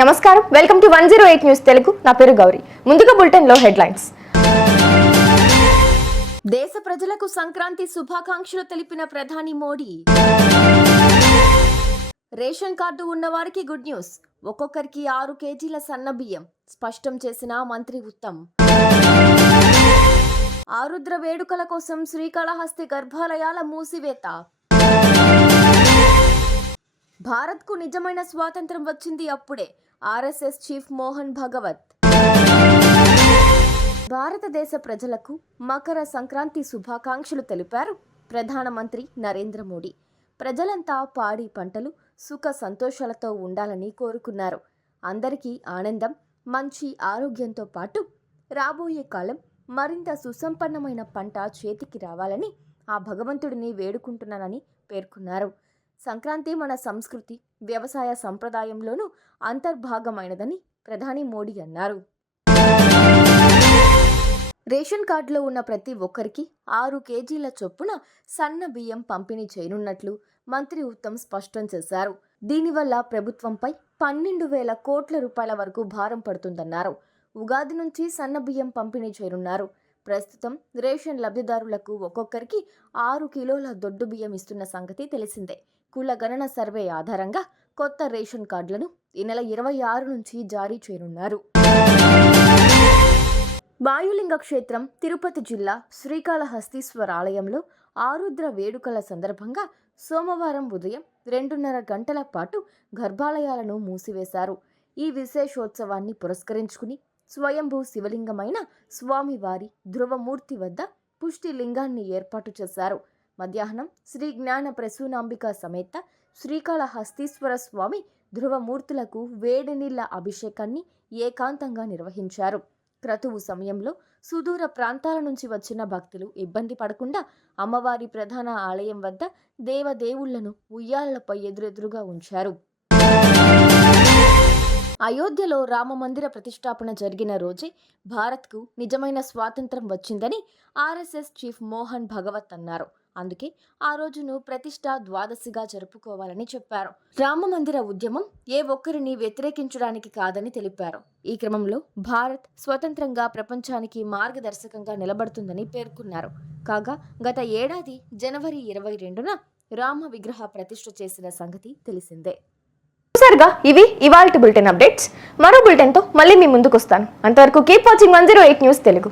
నమస్కారం, welcome to 108 news Telugu. నా పేరు గౌరీ. ముందుగా బులెటిన్ లో హెడ్లైన్స్. దేశ ప్రజలకు సంక్రాంతి శుభాకాంక్షలు తెలిపిన ప్రధాని మోడీ. రేషన్ కార్డు ఉన్న వారికి గుడ్ న్యూస్, ఒక్కొక్కరికి 6 కేజీల సన్న బియ్యం స్పష్టం చేసిన మంత్రి ఉత్తమ్. ఆరుద్ర వేడుకల కోసం శ్రీకాళహస్తి గర్భాలయాల మూసివేత. భారత్కు నిజమైన స్వాతంత్రం వచ్చింది అప్పుడే, ఆర్ఎస్ఎస్ చీఫ్ మోహన్ భగవత్. భారతదేశ ప్రజలకు మకర సంక్రాంతి శుభాకాంక్షలు తెలిపారు ప్రధానమంత్రి నరేంద్ర మోడీ. ప్రజలంతా పాడి పంటలు సుఖ సంతోషాలతో ఉండాలని కోరుకున్నారు. అందరికీ ఆనందం, మంచి ఆరోగ్యంతో పాటు రాబోయే కాలం మరింత సుసంపన్నమైన పంట చేతికి రావాలని ఆ భగవంతుడిని వేడుకుంటున్నానని పేర్కొన్నారు. సంక్రాంతి మన సంస్కృతి, వ్యవసాయ సంప్రదాయంలోనూ అంతర్భాగమైనదని ప్రధాని మోడీ అన్నారు. రేషన్ కార్డులో ఉన్న ప్రతి ఒక్కరికి 6 కేజీల చొప్పున సన్న బియ్యం పంపిణీ చేయనున్నట్లు మంత్రి ఉత్తమ్ స్పష్టం చేశారు. దీనివల్ల ప్రభుత్వంపై 12,000 కోట్ల రూపాయల వరకు భారం పడుతుందన్నారు. ఉగాది నుంచి సన్న బియ్యం పంపిణీ చేయనున్నారు. ప్రస్తుతం రేషన్ లబ్ధిదారులకు ఒక్కొక్కరికి 6 కిలోల దొడ్డు బియ్యం ఇస్తున్న సంగతి తెలిసిందే. కుల గణన సర్వే ఆధారంగా కొత్త రేషన్ కార్డులను ఈ నెల 26 నుంచి జారీ చేయనున్నారు. వాయులింగ క్షేత్రం తిరుపతి జిల్లా శ్రీకాళహస్తీశ్వర ఆలయంలో ఆరుద్ర వేడుకల సందర్భంగా సోమవారం ఉదయం 2:30 గంటల పాటు గర్భాలయాలను మూసివేశారు. ఈ విశేషోత్సవాన్ని పురస్కరించుకుని స్వయంభూ శివలింగమైన స్వామివారి ధ్రువమూర్తి వద్ద పుష్టి లింగాన్ని ఏర్పాటు చేశారు. మధ్యాహ్నం శ్రీ జ్ఞాన ప్రసూనాంబిక సమేత శ్రీకాళహస్తీశ్వర స్వామి ధ్రువమూర్తులకు వేడి నీళ్ల అభిషేకాన్ని ఏకాంతంగా నిర్వహించారు. క్రతువు సమయంలో సుదూర ప్రాంతాల నుంచి వచ్చిన భక్తులు ఇబ్బంది పడకుండా అమ్మవారి ప్రధాన ఆలయం వద్ద దేవదేవుళ్లను ఉయ్యాలపై ఎదురెదురుగా ఉంచారు. అయోధ్యలో రామమందిర ప్రతిష్టాపన జరిగిన రోజే భారత్కు నిజమైన స్వాతంత్రం వచ్చిందని ఆర్ఎస్ఎస్ చీఫ్ మోహన్ భగవత్ అన్నారు. అందుకే ఆ రోజును ప్రతిష్ఠా ద్వాదశిగా జరుపుకోవాలని చెప్పారు. రామమందిర ఉద్యమం ఏ ఒక్కరిని వ్యతిరేకించడానికి కాదని తెలిపారు. ఈ క్రమంలో భారత్ స్వతంత్రంగా ప్రపంచానికి మార్గదర్శకంగా నిలబడుతుందని పేర్కొన్నారు. కాగా గత ఏడాది జనవరి 22న రామ విగ్రహ ప్రతిష్ఠ చేసిన సంగతి తెలిసిందే. సరిగా ఇవి ఇవాల్టి బులెటిన్ అప్డేట్స్. మరో బులెటిన్తో మళ్ళీ మీ ముందుకు వస్తాను. అంతవరకు కీప్ వాచింగ్ 108 న్యూస్ తెలుగు.